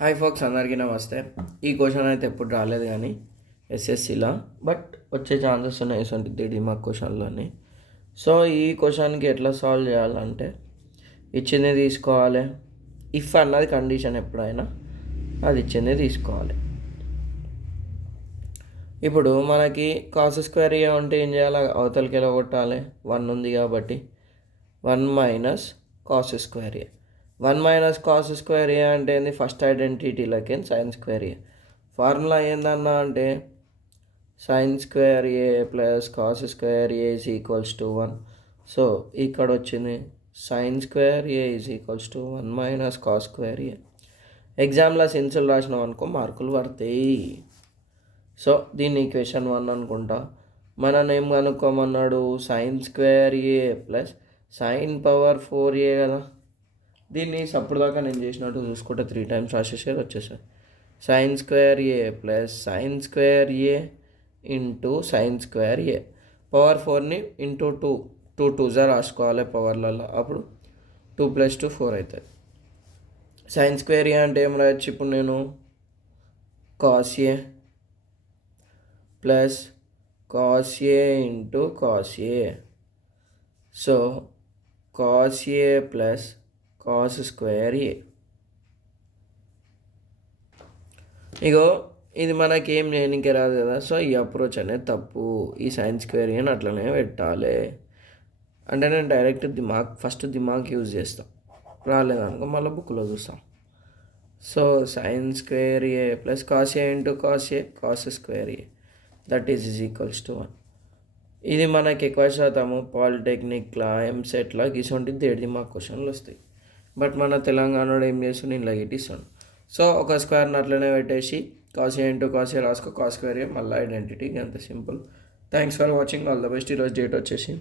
Hi folks, అందరికీ నమస్తే. ఈ క్వశ్చన్ అయితే ఎప్పుడు రాలేదు కానీ ఎస్ఎస్సిలా, బట్ వచ్చే ఛాన్సెస్ ఉన్నాయి ఇటువంటి డిమార్క్ క్వశ్చన్లోని. సో ఈ క్వశ్చన్కి ఎట్లా సాల్వ్ చేయాలంటే ఇచ్చింది తీసుకోవాలి. ఇఫ్ అన్నది కండిషన్, ఎప్పుడైనా అది ఇచ్చింది తీసుకోవాలి. ఇప్పుడు మనకి కాస్ స్క్వేర్ ఏ ఉంటే ఏం చేయాలి? అవతలకి ఎలా కొట్టాలి? 1 ఉంది కాబట్టి 1 minus cos square A. 1 minus cos square A అంటే ఏంది? ఫస్ట్ ఐడెంటిటీలకి సైన్ స్క్వేర్ ఏ. ఫార్ములా ఏందన్నా అంటే sine square A plus cos square A is equals to 1. So ఇక్కడ వచ్చింది sine square A is equals to 1 minus cos square A. ఎగ్జామ్లో సెన్సులు రాసినాం అనుకో మార్కులు పడతాయి. సో దీన్ని ఈక్వేషన్ 1 అనుకుంటా. మనం ఏం కనుక్కోమన్నాడు? Sign square A plus sine power 4a కదా. దీన్ని సప్పుడు దాకా నేను చేసినట్టు చూసుకుంటే 3 times రాసేసేది వచ్చేసారి. Sign square A plus sign square A into sine square A. Power 4ని into 2 2 రాసుకోవాలి పవర్లలో. అప్పుడు 2 + 2 4 అవుతుంది. సైన్ స్క్వేర్ ఏ అంటే ఏం రాయొచ్చు ఇప్పుడు నేను? Cos A plus cos A into cos A. So cos A plus cos square A. ఇగో ఇది మనకేం చేయడానికి రాదు కదా. సో ఈ అప్రోచ్ అనేది తప్పు. ఈ సైన్ స్క్వేర్ ఏని అట్లనే పెట్టాలి. అంటే నేను డైరెక్ట్ ఫస్ట్ దిమాగ్ యూజ్ చేస్తాను. రాలేదనుకో మళ్ళీ బుక్లో చూస్తాం. So sign square A plus cos A into cos A cos square A that is equals to 1. ఇది మనకి ఎక్కువ శాతము పాలిటెక్నిక్లా ఎంసెట్లా గీసొంటి దిమాగ్ క్వశ్చన్లు వస్తాయి. బట్ మన తెలంగాణలో ఏం చేస్తుండే ఇలా ఇట్టిస్తాడు. సో ఒక స్క్వేర్ని అట్లనే పెట్టేసి కాస్ ఏ ఇంటూ కాస్ ఏ రాసుకో, కాస్ స్క్వేర్ ఏ మళ్ళీ ఐడెంటిటీ. అంత simple. Thanks for watching. All the best. ఈరోజు డేట్ వచ్చేసి